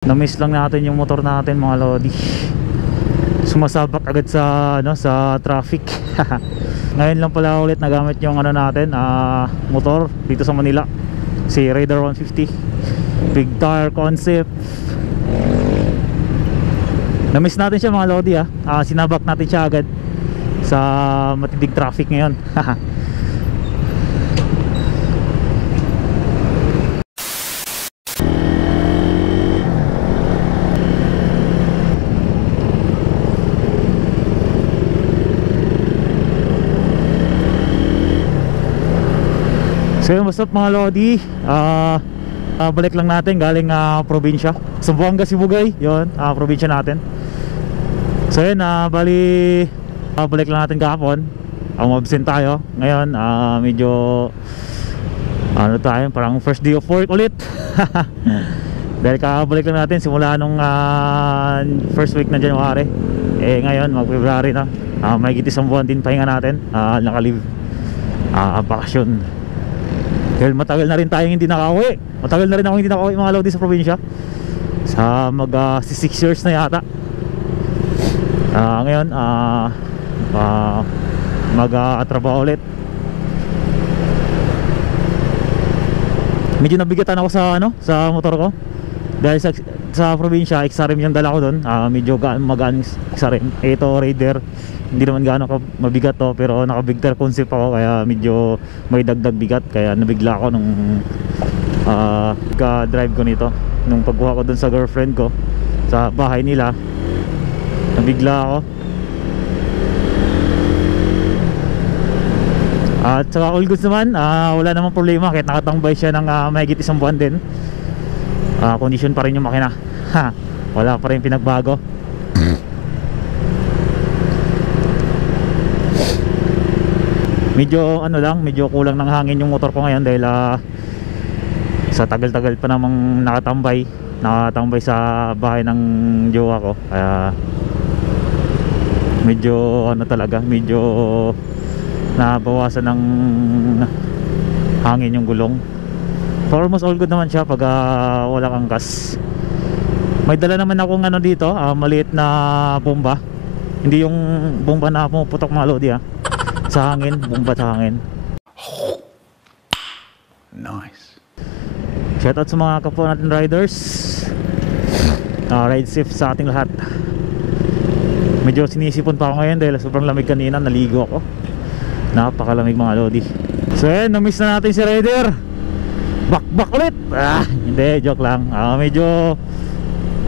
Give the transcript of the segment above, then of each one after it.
Na-miss lang natin yung motor natin mga lodi. Sumasabak agad sa sa traffic. Ngayon lang pala ulit nagamit yung natin, motor dito sa Manila. Si Raider 150 big tire concept. Na-miss natin siya mga lodi sinabak natin siya agad sa matinding traffic ngayon. So yun, what's up mga lodi, balik lang natin galing probinsya, Zamboanga, Sibugay, yun, probinsya natin. So yun, bali balik lang natin kahapon, absent tayo. Ngayon, medyo tayo, parang first day of work ulit. Dahil kakabalik lang natin simula nung first week na January. Ngayon, mag-February na, may isang buwan din pahinga natin, nakalive, bakasyon. Dahil matagal na rin tayong hindi nakauwi. Matagal na rin ako hindi nakauwi mga lodi sa probinsya. Sa mag 6 years na yata. Ngayon mag-trabaho ulit. Medyo nabigatan ako sa sa motor ko. Dahil sa probinsya, XRM yung dala ko doon. Medyo magaan XRM. Ito Raider, hindi naman gaano mabigat to, pero naka big tire concept ako, kaya medyo may dagdag bigat. Kaya nabigla ako nung ka-drive ko nito. Nung pagkuha ko doon sa girlfriend ko sa bahay nila, nabigla ako. At saka all goods naman, wala namang problema kahit nakatambay siya ng mahigit isang buwan din. Condition pa rin yung makina. Wala pa rin pinagbago. Medyo medyo kulang ng hangin yung motor ko ngayon dahil sa tagal-tagal pa namang nakatambay sa bahay ng jowa ko. Kaya medyo talaga, medyo nabawasan ng hangin yung gulong. For almost all good naman siya pag walang angkas. May dala naman akong dito, maliit na bomba. Hindi yung bomba na pumuputok mga lodi sa hangin, bomba sa hangin. Nice. Shoutout sa mga kapwa natin riders. Ride safe sa ating lahat. Medyo sinisipon pa ako ngayon dahil sobrang lamig kanina, naligo ako. Napakalamig mga lodi. So yan, na-miss na natin si Raider. Bakbak ulit. Hindi, joke lang. Medyo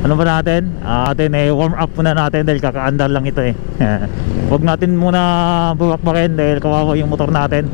ba natin? Warm up muna natin dahil kakaandar lang ito Huwag natin muna babakbakin dahil kawawa yung motor natin.